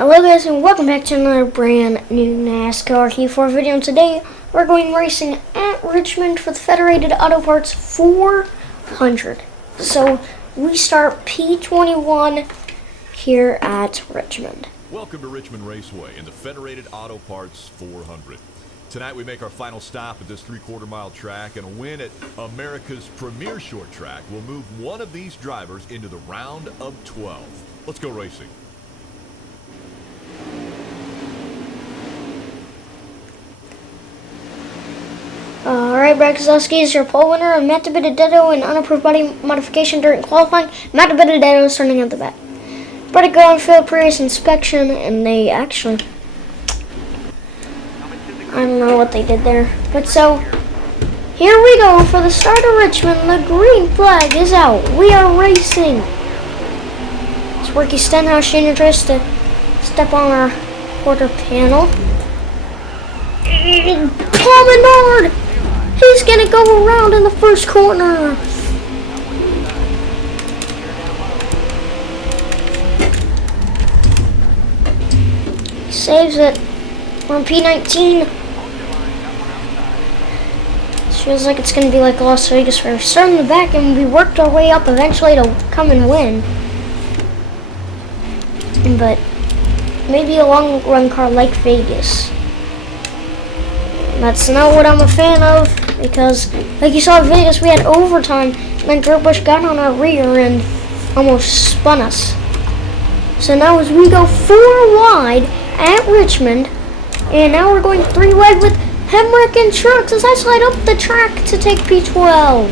Hello guys and welcome back to another brand new NASCAR Q4 video. And today we're going racing at Richmond for the Federated Auto Parts 400. So we start P21 here at Richmond. Welcome to Richmond Raceway in the Federated Auto Parts 400. Tonight we make our final stop at this 3/4 mile track, and a win at America's premier short track will move one of these drivers into the round of 12. Let's go racing. Alright, Brad Keselowski is your pole winner, and Matt Benedetto in unapproved body modification during qualifying. Matt Benedetto is starting at the back. But it go and failed previous inspection, and they actually, I don't know what they did there. But so, here we go for the start of Richmond. The green flag is out. We are racing. It's Ricky Stenhouse Jr. tries to step on our quarter panel. Paul Menard! He's gonna go around in the first corner. He saves it. We're on P19. Feels like it's gonna be like Las Vegas, where we start in the back and we worked our way up eventually to come and win. But maybe a long run car like Vegas. That's not what I'm a fan of, because like you saw in Vegas, we had overtime, and then Kurt Busch got on our rear and almost spun us. So now as we go 4 wide at Richmond, and now we're going 3 wide with Hemrick and Trucks as I slide up the track to take P12.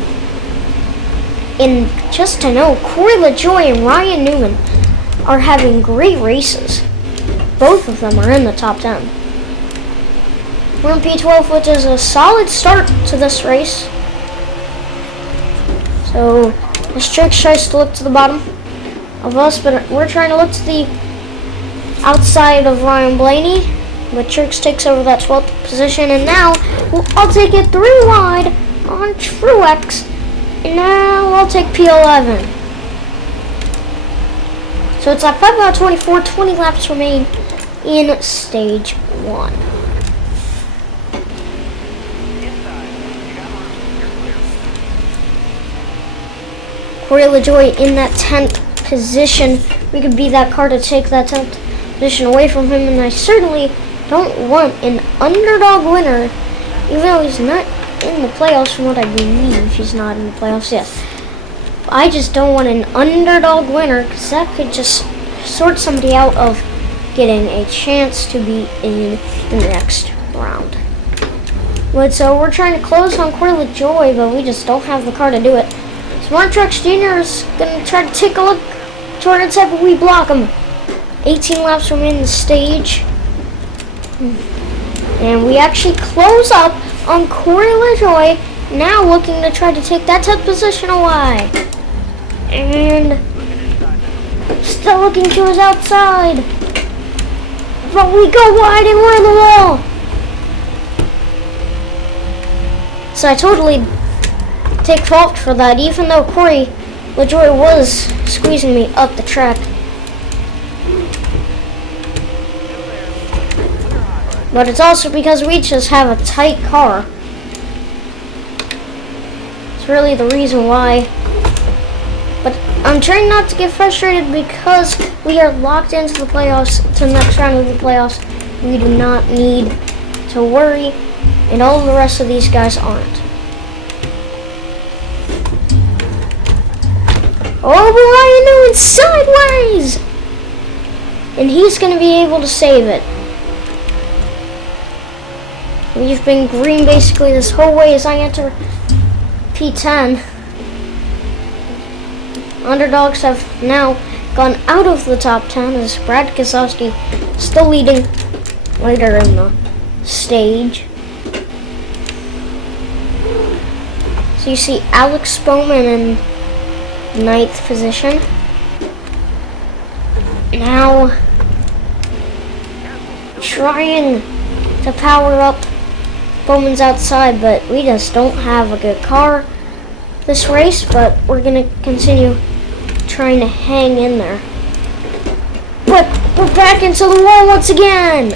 And just to know, Corey LaJoie and Ryan Newman are having great races. Both of them are in the top 10. We're in P12, which is a solid start to this race. So, this Trucks tries to look to the bottom of us, but we're trying to look to the outside of Ryan Blaney. But Trucks takes over that 12th position, and now I'll take it 3 wide on Truex, and now I'll take P11. So it's at 5 out of 24, 20 laps remain in stage 1. Corey LaJoie in that 10th position. We could be that car to take that 10th position away from him, and I certainly don't want an underdog winner, even though he's not in the playoffs. From what I believe, he's not in the playoffs, yes. I just don't want an underdog winner, because that could just sort somebody out of getting a chance to be in the next round. But so we're trying to close on Corey LaJoie, but we just don't have the car to do it. Smart Trucks Jr. is going to try to take a look to our inside, but we block him. 18 laps remain in the stage. And we actually close up on Corey LaJoie, now looking to try to take that 10th position away. And still looking to his outside. But we go wide and we're in the wall. So I totally take fault for that, even though Corey LaJoie was squeezing me up the track. But it's also because we just have a tight car. It's really the reason why. But I'm trying not to get frustrated because we are locked into the playoffs, to the next round of the playoffs. We do not need to worry, and all of the rest of these guys aren't. Oh, Ryan Newman sideways! And he's going to be able to save it. We've been green basically this whole way as I enter P10. Underdogs have now gone out of the top 10 as Brad Keselowski still leading later in the stage. So you see Alex Bowman in 9th position. Now trying to power up Bowman's outside, but we just don't have a good car this race, but we're going to continue trying to hang in there. But We're back into the wall once again.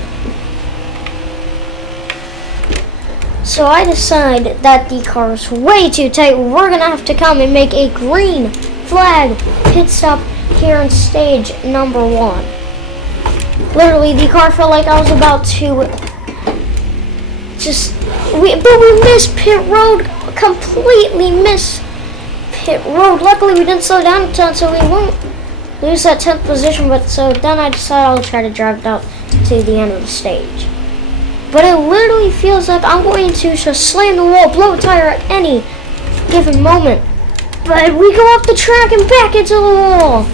So I decide that the car is way too tight. We're gonna have to come and make a green flag pit stop here on stage number 1. Literally, the car felt like I was about to but we missed pit road, completely missed pit road. Luckily, we didn't slow down a ton, so we won't lose that 10th position. But so then I decided I'll try to drive it out to the end of the stage. But it literally feels like I'm going to just slam the wall, blow a tire at any given moment. But we go off the track and back into the wall.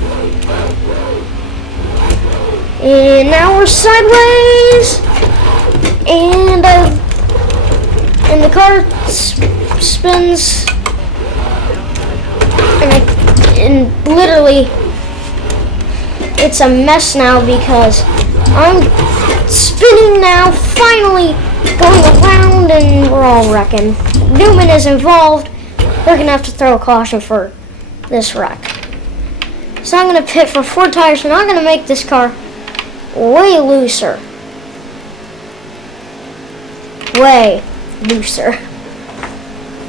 And now we're sideways. And the car spins. And literally, it's a mess now because I'm spinning now, finally going around, and we're all wrecking. Newman is involved. We're gonna have to throw a caution for this wreck. So I'm gonna pit for 4 tires, and I'm gonna make this car way looser. Way looser.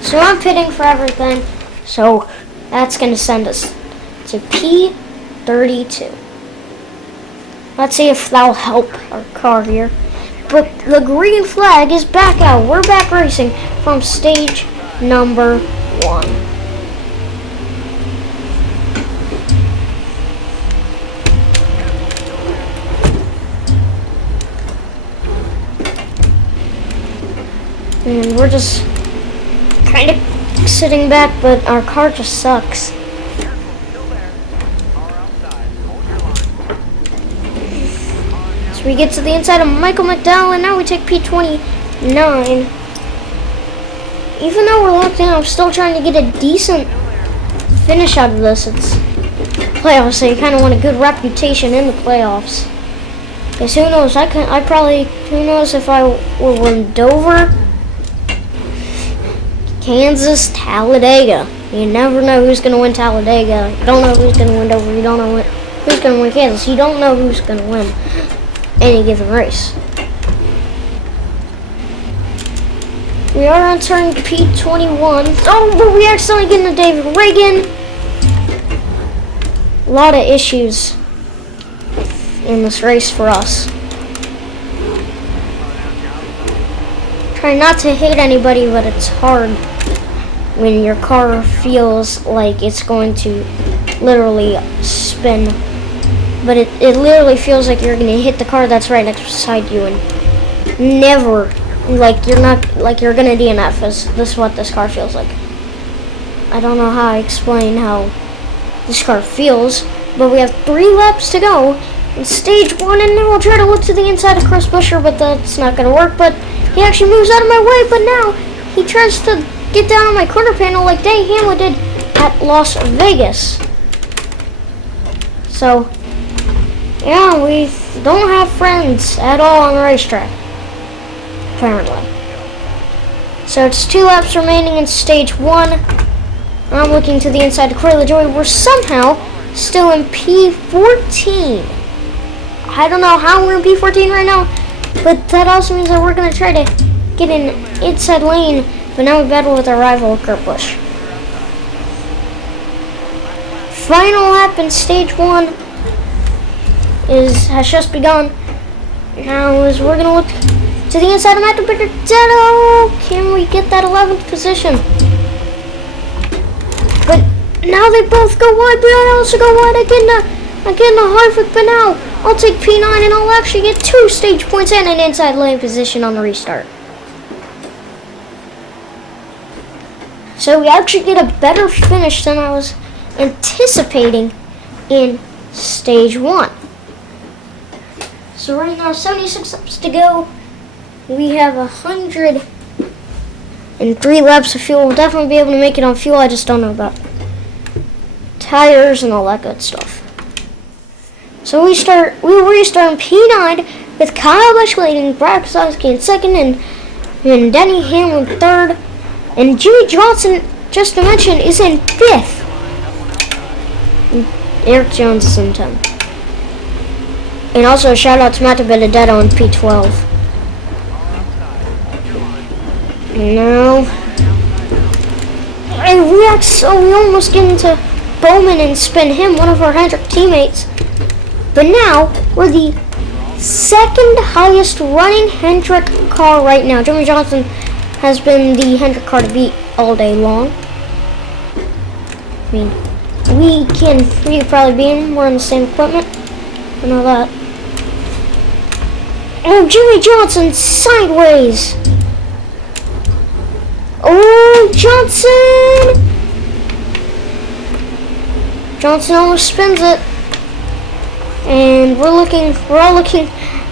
So I'm pitting for everything. So that's gonna send us to P32. Let's see if that'll help our car here. But the green flag is back out. We're back racing from stage number 1. And we're just kind of sitting back, but our car just sucks. We get to the inside of Michael McDowell, and now we take P29. Even though we're locked in, I'm still trying to get a decent finish out of this. It's playoffs, so you kind of want a good reputation in the playoffs. Because who knows? Who knows if I will win Dover, Kansas, Talladega. You never know who's going to win Talladega. You don't know who's going to win Dover. You don't know who's going to win Kansas. You don't know who's going to win any given race. We are on turn P21. Oh, but we accidentally get into David Reagan. A lot of issues in this race for us. Try not to hit anybody, but it's hard when your car feels like it's going to literally spin. But it literally feels like you're gonna hit the car that's right next beside you, and never, like you're gonna DNF. This is what this car feels like. I don't know how I explain how this car feels, but we have 3 laps to go in stage 1, and then we'll try to look to the inside of Chris Buescher, but that's not gonna work. But he actually moves out of my way, but now he tries to get down on my quarter panel like Dave Hamlin did at Las Vegas. So yeah, we don't have friends at all on the racetrack, apparently. So it's 2 laps remaining in stage 1. I'm looking to the inside of Corey LaJoie. We're somehow still in P14. I don't know how we're in P14 right now, but that also means that we're going to try to get in inside lane, but now we battle with our rival, Kurt Busch. Final lap in stage 1 has just begun. Now we're gonna look to the inside of Matt Benedetto. Can we get that 11th position? But now they both go wide, but I also go wide. I get in a Harvick, but now I'll take P9 and I'll actually get 2 stage points and an inside lane position on the restart. So we actually get a better finish than I was anticipating in stage 1. So right now, 76 laps to go. We have 103 laps of fuel. We'll definitely be able to make it on fuel. I just don't know about tires and all that good stuff. So we restart in P9 with Kyle Busch leading, Brad Keselowski in second, and Denny Hamlin third, and Jimmy Johnson, just to mention, is in 5th. And Eric Jones is in 10th. And also shout out to Matt Benedetto in P12. No. So we almost get into Bowman and spin him, one of our Hendrick teammates. But now, we're the second highest running Hendrick car right now. Jimmy Johnson has been the Hendrick car to beat all day long. I mean, we could probably beat him. We're on the same equipment. I know that. Oh, Jimmy Johnson sideways. Oh, Johnson! Johnson almost spins it. And we're all looking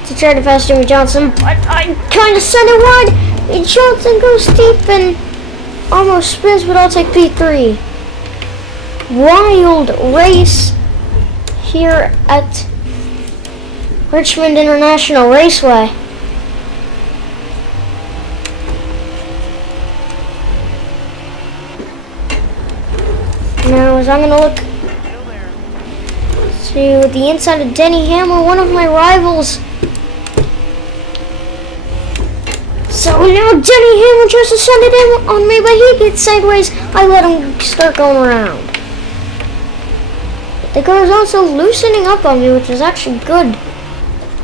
to try to pass Jimmy Johnson, but I kind of sent it wide. And Johnson goes deep and almost spins, but I'll take P3. Wild race here at Richmond International Raceway. Now, as I'm going to look to the inside of Denny Hammer, one of my rivals. So now Denny Hammer tries to send it in on me, but he gets sideways. I let him start going around. The car is also loosening up on me, which is actually good.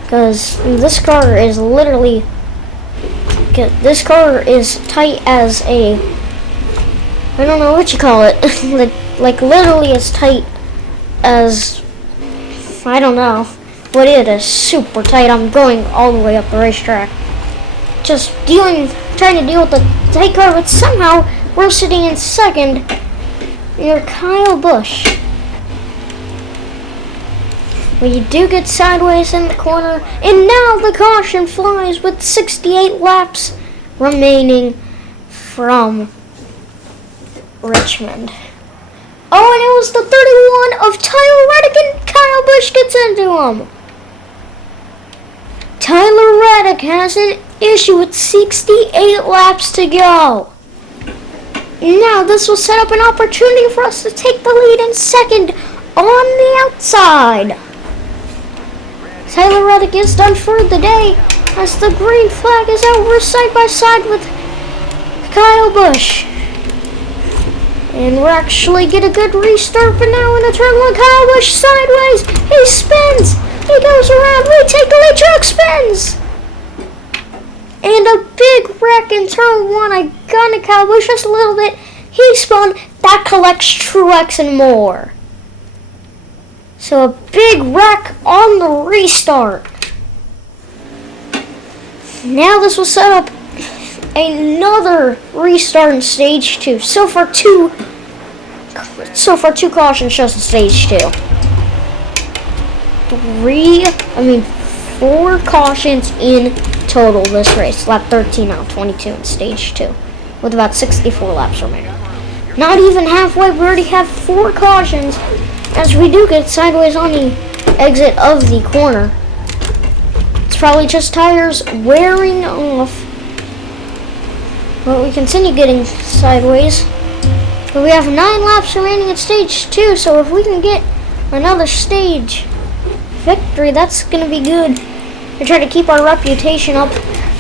Because this car is literally... This car is tight as a... I don't know what you call it. like literally as tight as... I don't know. But it is super tight. I'm going all the way up the racetrack. Just trying to deal with the tight car, but somehow we're sitting in second near Kyle Busch. Well, you do get sideways in the corner, and now the caution flies with 68 laps remaining from Richmond. Oh, and it was the 31 of Tyler Reddick, and Kyle Busch gets into him. Tyler Reddick has an issue with 68 laps to go. Now this will set up an opportunity for us to take the lead in second on the outside. Tyler Reddick is done for the day as the green flag is out. We're side by side with Kyle Busch. And we're actually get a good restart, but now in the turn one, Kyle Busch sideways. He spins. He goes around. We take the lead. Truck spins. And a big wreck in turn one. I got into Kyle Busch just a little bit. He spun. That collects Truex and more. So a big wreck on the restart. Now this will set up another restart in stage 2. So far two cautions just in stage 2. 4 cautions in total this race. Lap 13 out of 22 in stage 2. With about 64 laps remaining. Not even halfway, we already have 4 cautions. As we do get sideways on the exit of the corner. It's probably just tires wearing off. But we continue getting sideways. But we have 9 laps remaining in stage 2, so if we can get another stage victory, that's going to be good. We try to keep our reputation up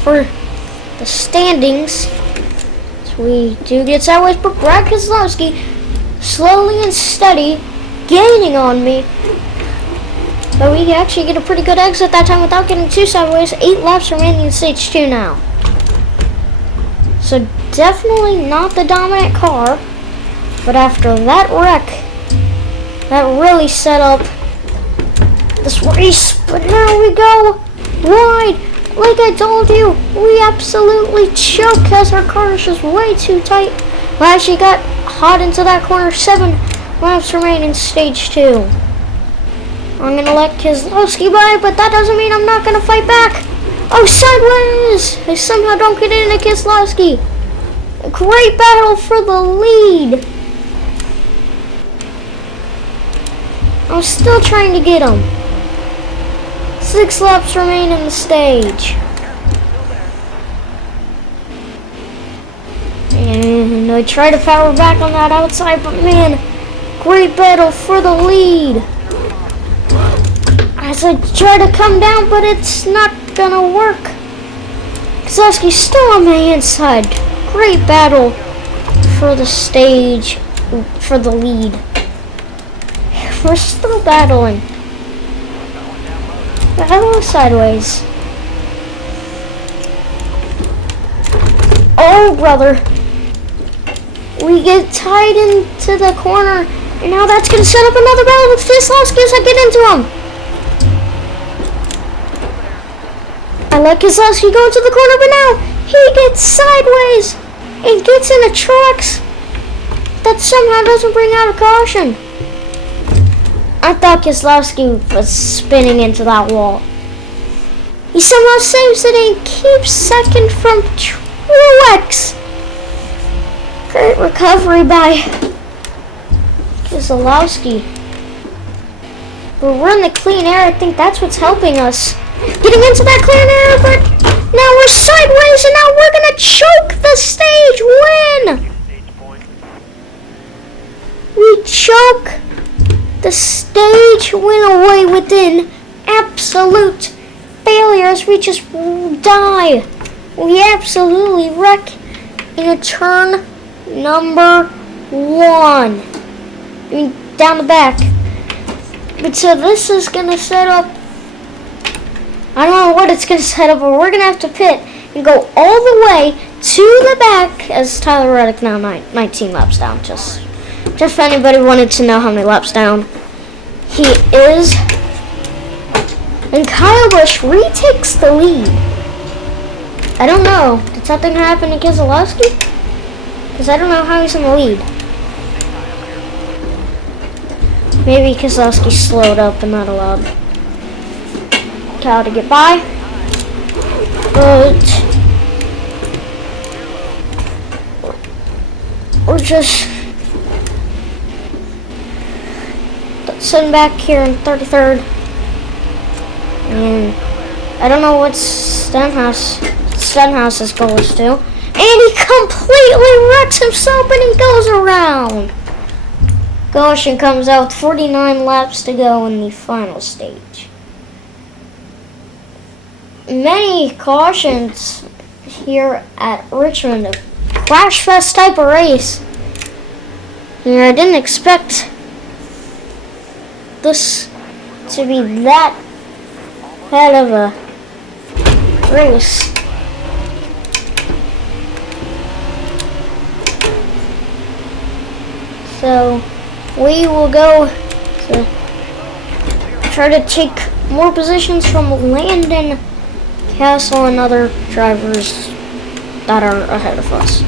for the standings. So we do get sideways, but Brad Keselowski slowly and steady gaining on me. But we actually get a pretty good exit that time without getting too sideways. 8 laps remaining in stage 2 now. So definitely not the dominant car. But after that wreck, that really set up this race. But now we go wide. Like I told you, we absolutely choke as our car is just way too tight. We actually got hot into that corner. 7 laps remain in stage 2. I'm going to let Keselowski by, but that doesn't mean I'm not going to fight back. Oh, sideways! I somehow don't get into Keselowski. A great battle for the lead. I'm still trying to get him. 6 laps remain in the stage. And I try to power back on that outside, but man, great battle for the lead. As As I try to come down, but it's not gonna work. Keselowski's still on my inside. Great battle for the stage, for the lead. We're still battling. Battle sideways. Oh, brother. We get tied into the corner, and now that's going to set up another battle with Keselowski as I get into him. I let Keselowski go into the corner, but now he gets sideways and gets in the tracks. That somehow doesn't bring out a caution. I thought Keselowski was spinning into that wall. He somehow saves it and keeps second from Truex. Great recovery by Keselowski. But we're in the clean air. I think that's what's helping us. Getting into that clean air, but now we're sideways and now we're going to choke the stage win. We choke the stage win away within absolute failure as we just die. We absolutely wreck in turn number 1. I mean, down the back. But so this is going to set up, I don't know what it's going to set up, but we're going to have to pit and go all the way to the back as Tyler Reddick now 19 laps down. Just if anybody wanted to know how many laps down he is. And Kyle Busch retakes the lead. I don't know. Did something happen to Keselowski? Because I don't know how he's in the lead. Maybe Keselowski slowed up and that allowed Kyle to get by. But we're just sitting back here in 33rd. And I don't know what Stenhouse's goal is to. And he completely wrecks himself and he goes around. Goshen comes out with 49 laps to go in the final stage. Many cautions here at Richmond. A crash fest type of race. And I didn't expect this to be that head of a race. So we will go to try to take more positions from Landon Castle and other drivers that are ahead of us.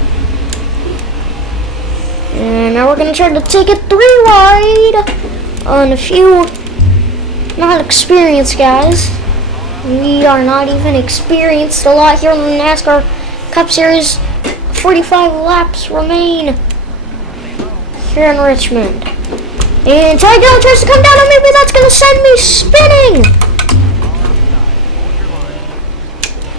And now we're going to try to take a 3 wide on a few not experienced guys. We are not even experienced a lot here in the NASCAR Cup Series. 45 laps remain here in Richmond. And Ty Dillon tries to come down on me, but that's going to send me spinning.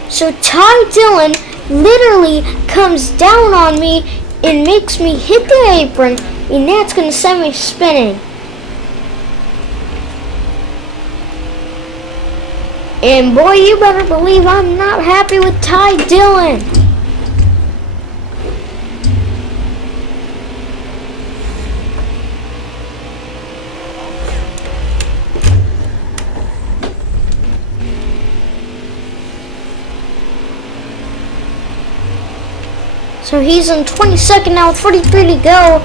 So Ty Dillon literally comes down on me and makes me hit the apron, and that's going to send me spinning. And boy, you better believe I'm not happy with Ty Dillon. So he's in 22nd now with 43 to go.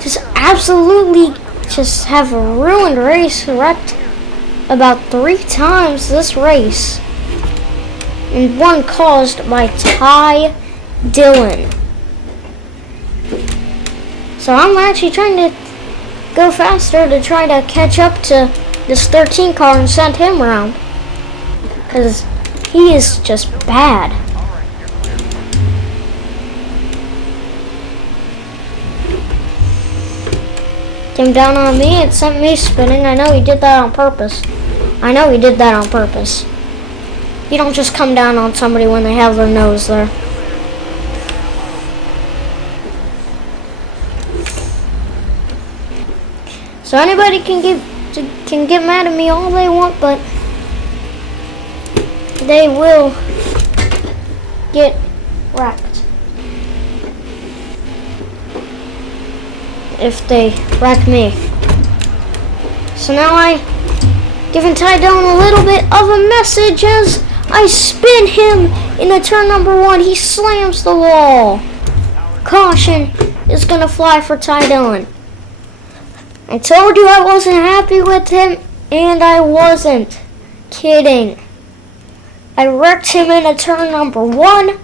Just absolutely just have a ruined race. Wrecked about 3 times this race. And one caused by Ty Dillon. So I'm actually trying to go faster to try to catch up to this 13 car and send him around. Because he is just bad. Came down on me and sent me spinning. I know he did that on purpose. You don't just come down on somebody when they have their nose there. So anybody can give can get mad at me all they want, but they will get wrecked if they wreck me. So now I giving Ty Dillon a little bit of a message as I spin him into turn number 1. He slams the wall. Caution is gonna fly for Ty Dillon. I told you I wasn't happy with him, and I wasn't kidding. I wrecked him into turn number 1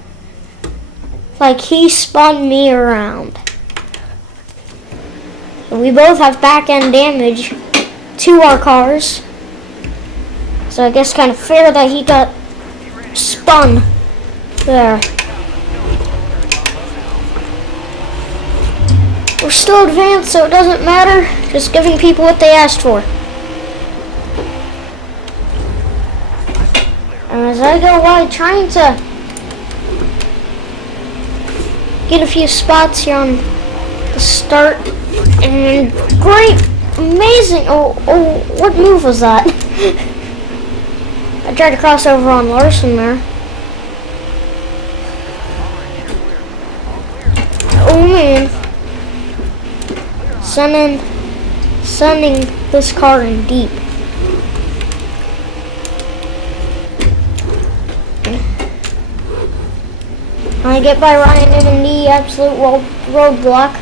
like he spun me around. We both have back end damage to our cars, so I guess kind of fair that he got spun there. We're still advanced, so it doesn't matter. Just giving people what they asked for. And as I go wide, trying to get a few spots here on the start. And great, amazing. Oh, what move was that? I tried to cross over on Larson there. Oh man. Sending this car in deep. I get by Ryan in the absolute roadblock.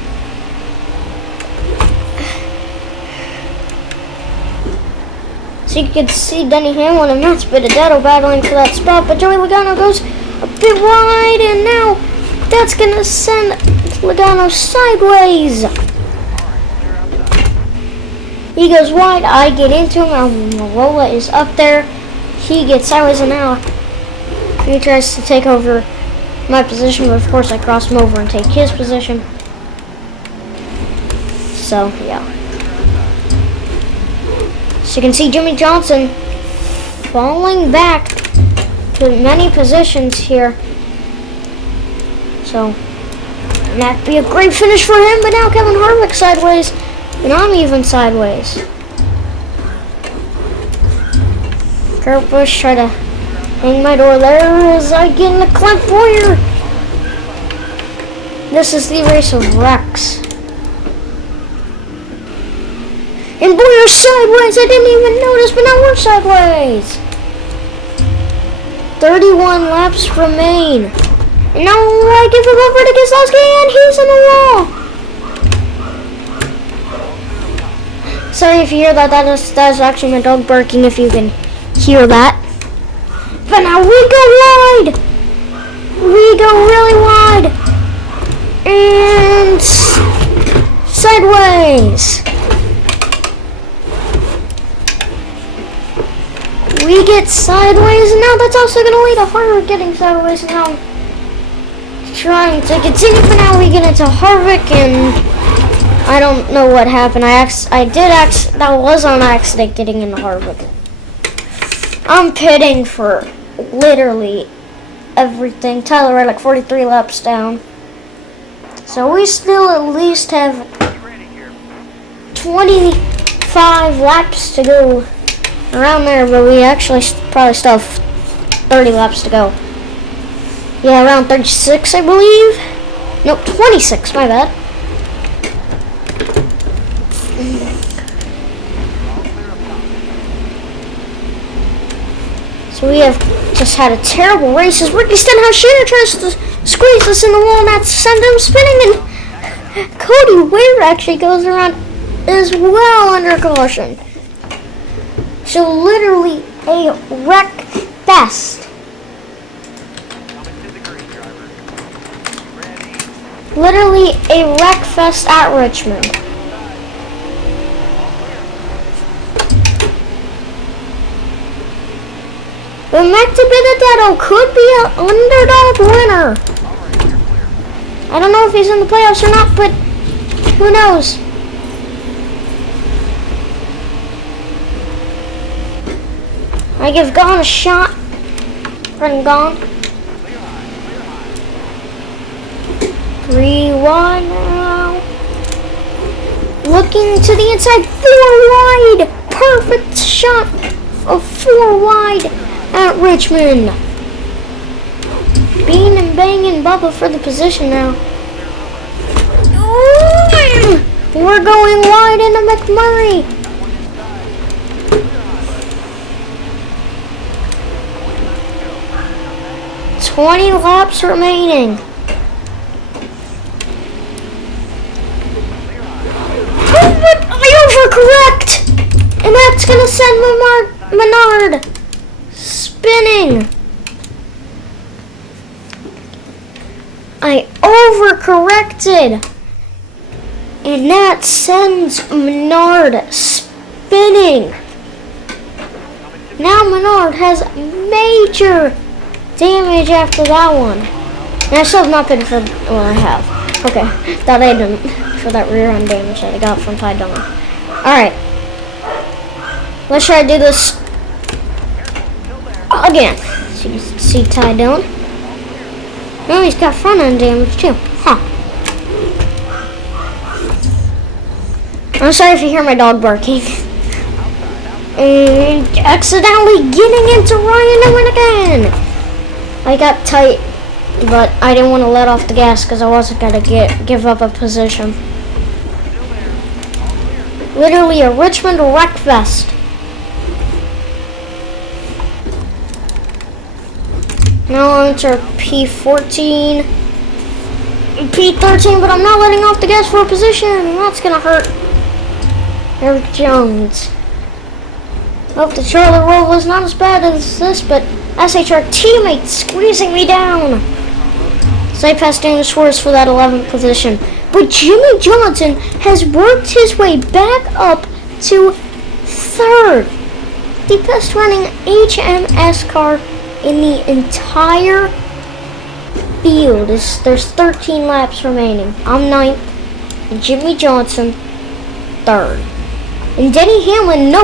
So you can see Denny Hamlin and Matt Spittadetto battling for that spot, but Joey Logano goes a bit wide, and now that's gonna send Logano sideways. He goes wide, I get into him, Marola is up there, he gets sideways, and now he tries to take over my position, but of course I cross him over and take his position. So, yeah. So you can see Jimmy Johnson falling back to many positions here. So, that'd be a great finish for him, but now Kevin Harvick sideways. And I'm even sideways. Kurt Busch try to hang my door there as I get in the Clint Boyer. This is the race of wrecks. And Boyer's sideways. I didn't even notice, but now we're sideways. 31 laps remain. And now I give him over to Keselowski, and he's in the wall. Sorry if you hear that. That is actually my dog barking, if you can hear that. But now we go wide. We go really wide. And sideways. We get sideways, and now that's also going to lead to Harvick getting sideways. Now I'm trying to continue, but now we get into Harvick, and I don't know what happened. That was on accident getting into Harvick. I'm pitting for literally everything. Tyler Reddick 43 laps down. So we still at least have 25 laps to go. Around there, but we actually probably still have 30 laps to go. Yeah, around 36, I believe. Nope, 26, my bad. So we have just had a terrible race as Ricky Stenhouse-Schaefer tries to squeeze us in the wall, and that sends him spinning, and Cody Ware actually goes around as well under caution. So literally a wreck fest. Literally a wreck fest at Richmond. But Matt Benedetto could be an underdog winner. I don't know if he's in the playoffs or not, but who knows? I give Gone a shot. Run Gone. 3-1 now. Looking to the inside. 4 wide. perfect shot of 4 wide at Richmond. Bean and banging Bubba for the position now. We're going wide into McMurray. "20 laps remaining." Oh, but I overcorrect! And that's gonna send Menard spinning. I overcorrected. And that sends Menard spinning. Now Menard has major damage after that one. And I still have not been for, well, I have. Okay, thought I didn't for that rear end damage that I got from Ty Dillon. Alright. Let's try to do this again. So you can see Ty Dillon. Oh, he's got front end damage too. Huh. I'm sorry if you hear my dog barking. And accidentally getting into Ryan Owen again. I got tight, but I didn't want to let off the gas because I wasn't going to give up a position. Literally a Richmond WRECKFEST. Now I'll enter P14, P13, but I'm not letting off the gas for a position. That's going to hurt Eric Jones. Hope the Charlie roll was not as bad as this, but SHR teammate squeezing me down. So I passed Daniel Schwartz for that 11th position. But Jimmy Johnson has worked his way back up to 3rd. The best running HMS car in the entire field. There's 13 laps remaining. I'm 9th. And Jimmy Johnson 3rd. And Denny Hamlin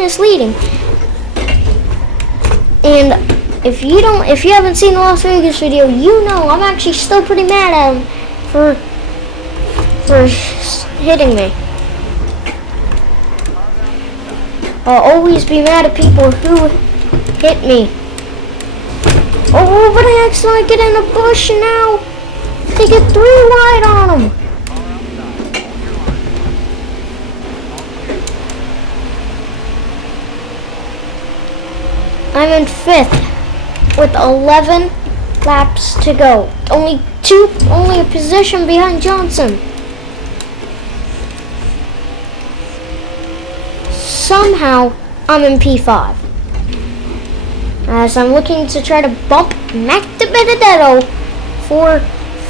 is leading. And if you haven't seen the Las Vegas video, you know I'm actually still pretty mad at him for hitting me. I'll always be mad at people who hit me. Oh, but I accidentally get in a bush and now they get 3 wide on him. I'm in 5th with 11 laps to go. Only a position behind Johnson. Somehow, I'm in P5. As I'm looking to try to bump Mac DiBenedetto for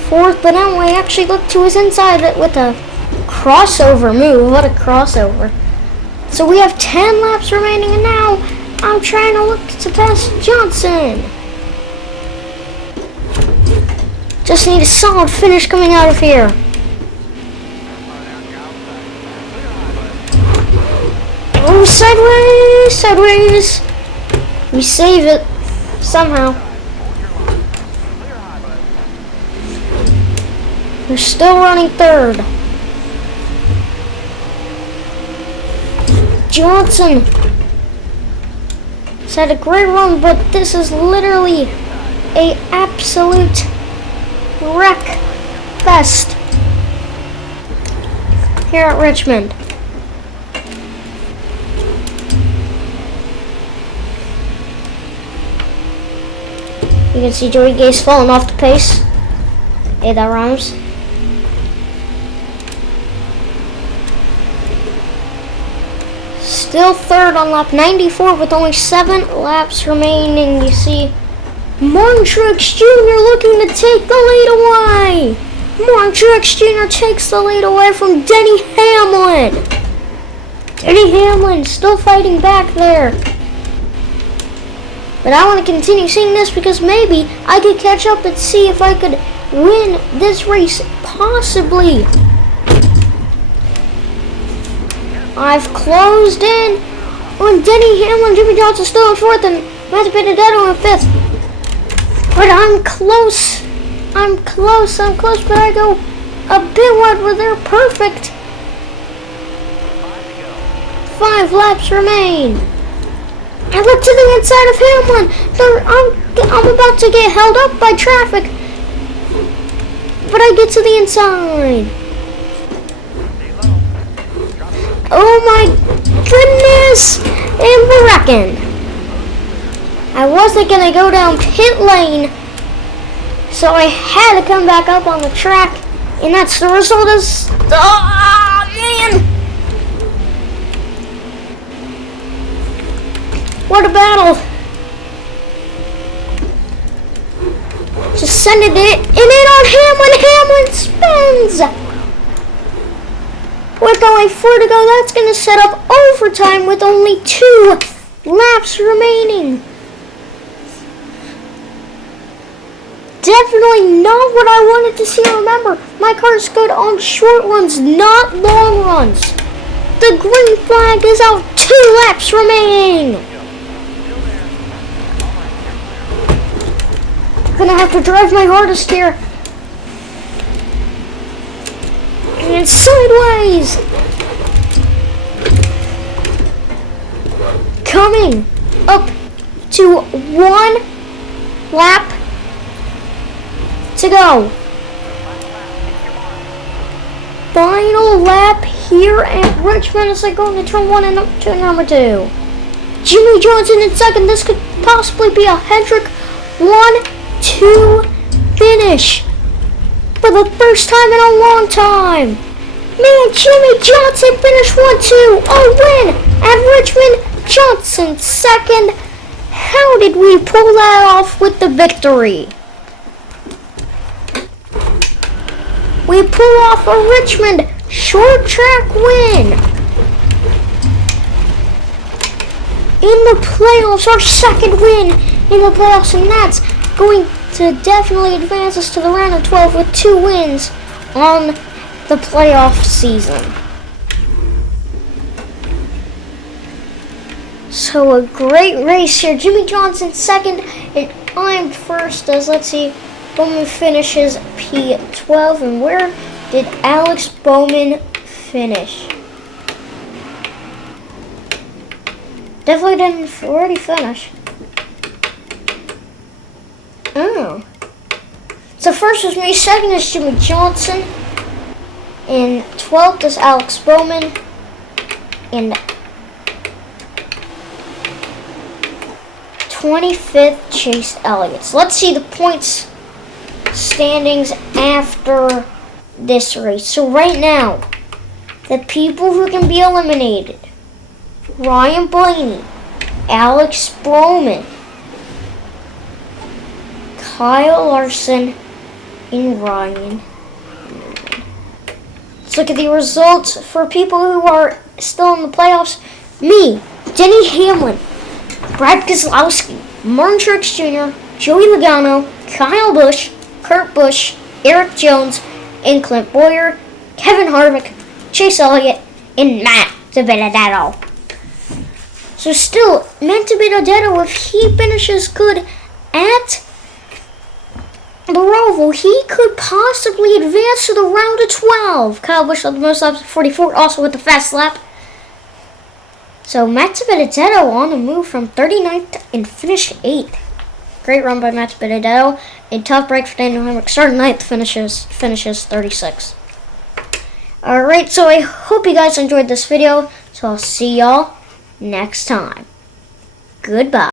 4th, but now I actually look to his inside with a crossover move. What a crossover. So we have 10 laps remaining, and now I'm trying to look to pass Johnson. Just need a solid finish coming out of here. Oh, sideways. We save it somehow. We're still running 3rd. Johnson had a great run, but this is literally a absolute wreck fest here at Richmond. You can see Joey Gase falling off the pace. Hey, that rhymes. Still 3rd on lap 94 with only 7 laps remaining. You see Martin Truex Jr. looking to take the lead away. Martin Truex Jr. takes the lead away from Denny Hamlin. Denny Hamlin still fighting back there. But I want to continue seeing this because maybe I could catch up and see if I could win this race, possibly. I've closed in on Denny Hamlin. Jimmy Johnson still in 4th and Matt DiBenedetto in 5th. But I'm close, but I go a bit wide where they're perfect. 5 laps remain. I look to the inside of Hamlin. I'm about to get held up by traffic. But I get to the inside. Oh my goodness. And we're wrecking. I wasn't going to go down pit lane. So I had to come back up on the track. And that's the result of... Oh, man. What a battle. Just sending it in on Hamlin. Hamlin spins. With only 4 to go, that's going to set up overtime with only 2 laps remaining. Definitely not what I wanted to see. Remember, my car's good on short runs, not long runs. The green flag is out. 2 laps remaining. Gonna have to drive my hardest here. And sideways. Coming up to 1 lap to go. Final lap here at Richmond as I go into turn 1 and up to number 2. Jimmy Johnson in second. This could possibly be a Hendrick 1-2 finish for the first time in a long time. Man, Jimmy Johnson finished 1-2. A win at Richmond. Johnson second. How did we pull that off with the victory? We pull off a Richmond short track win. In the playoffs, our second win in the playoffs, and that's going to definitely advance us to the round of 12 with 2 wins on the playoff season. So a great race here. Jimmy Johnson second, and I'm first as, let's see, Bowman finishes P12. And where did Alex Bowman finish? Definitely didn't already finish. Oh. So first was me, second is Jimmy Johnson, and 12th is Alex Bowman, and 25th Chase Elliott. So let's see the points standings after this race. So right now, the people who can be eliminated: Ryan Blaney, Alex Bowman, Kyle Larson, and Ryan. Let's look at the results for people who are still in the playoffs. Me, Denny Hamlin, Brad Keselowski, Martin Truex Jr., Joey Logano, Kyle Busch, Kurt Busch, Eric Jones, and Clint Boyer, Kevin Harvick, Chase Elliott, and Matt DiBenedetto. So still, Matt DiBenedetto, if he finishes good at the Roval, he could possibly advance to the round of 12. Kyle Busch led the most laps at 44, also with the fast lap. So Matt DiBenedetto on the move from 39th and finished 8th. Great run by Matt DiBenedetto. A tough break for Daniel Hemrick. Starting 9th, finishes 36. Alright, so I hope you guys enjoyed this video. So I'll see y'all next time. Goodbye.